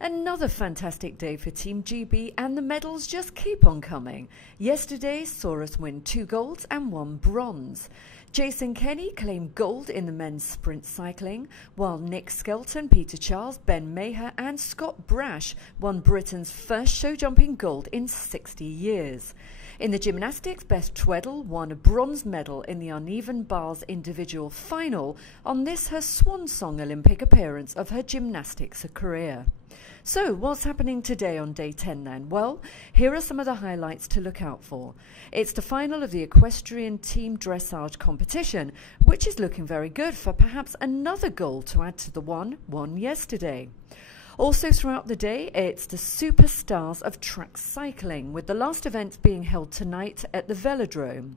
Another fantastic day for Team GB, and the medals just keep on coming. Yesterday saw us win 2 golds and 1 bronze. Jason Kenny claimed gold in the men's sprint cycling, while Nick Skelton, Peter Charles, Ben Maher and Scott Brash won Britain's first show jumping gold in 60 years. In the gymnastics, Beth Tweddle won a bronze medal in the uneven bars individual final on this her swan song Olympic appearance of her gymnastics career. So what's happening today on day 10 then? Well, here are some of the highlights to look out for. It's the final of the Equestrian Team Dressage Competition, which is looking very good for perhaps another gold to add to the one won yesterday. Also throughout the day, it's the superstars of track cycling, with the last event being held tonight at the velodrome.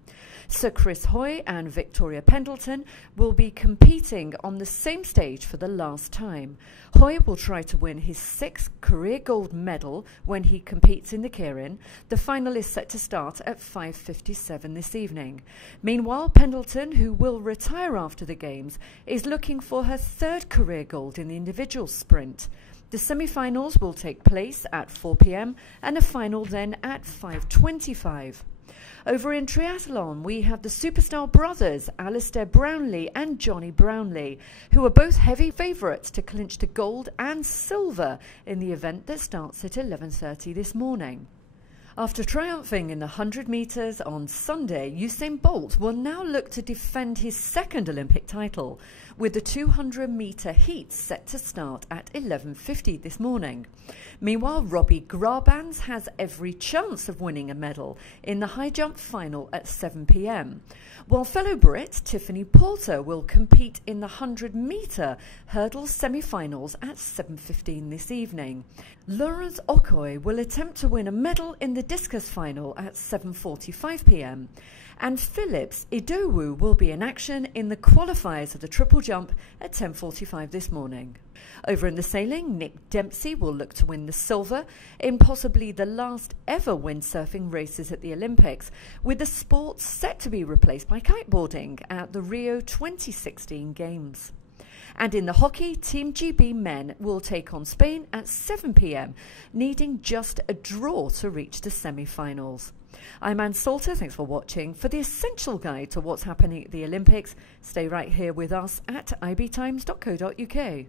Sir Chris Hoy and Victoria Pendleton will be competing on the same stage for the last time. Hoy will try to win his 6th career gold medal when he competes in the keirin. The final is set to start at 5:57 this evening. Meanwhile, Pendleton, who will retire after the Games, is looking for her 3rd career gold in the individual sprint. The semi-finals will take place at 4 p.m. and a final then at 5:25. Over in triathlon, we have the superstar brothers Alistair Brownlee and Johnny Brownlee, who are both heavy favourites to clinch the gold and silver in the event that starts at 11:30 this morning. After triumphing in the 100 metres on Sunday, Usain Bolt will now look to defend his 2nd Olympic title, with the 200-metre heat set to start at 11:50 this morning. Meanwhile, Robbie Grabans has every chance of winning a medal in the high jump final at 7 p.m, while fellow Brit Tiffany Poulter will compete in the 100-metre hurdle semi-finals at 7:15 this evening. Lawrence Okoye will attempt to win a medal in the discus final at 7:45 p.m, and Phillips Idowu will be in action in the qualifiers of the triple jump at 10:45 this morning. Over in the sailing, Nick Dempsey will look to win the silver in possibly the last ever windsurfing races at the Olympics, with the sport set to be replaced by kiteboarding at the Rio 2016 Games. And in the hockey, Team GB men will take on Spain at 7 p.m, needing just a draw to reach the semi-finals. I'm Anne Salter, thanks for watching. For the essential guide to what's happening at the Olympics, stay right here with us at ibtimes.co.uk.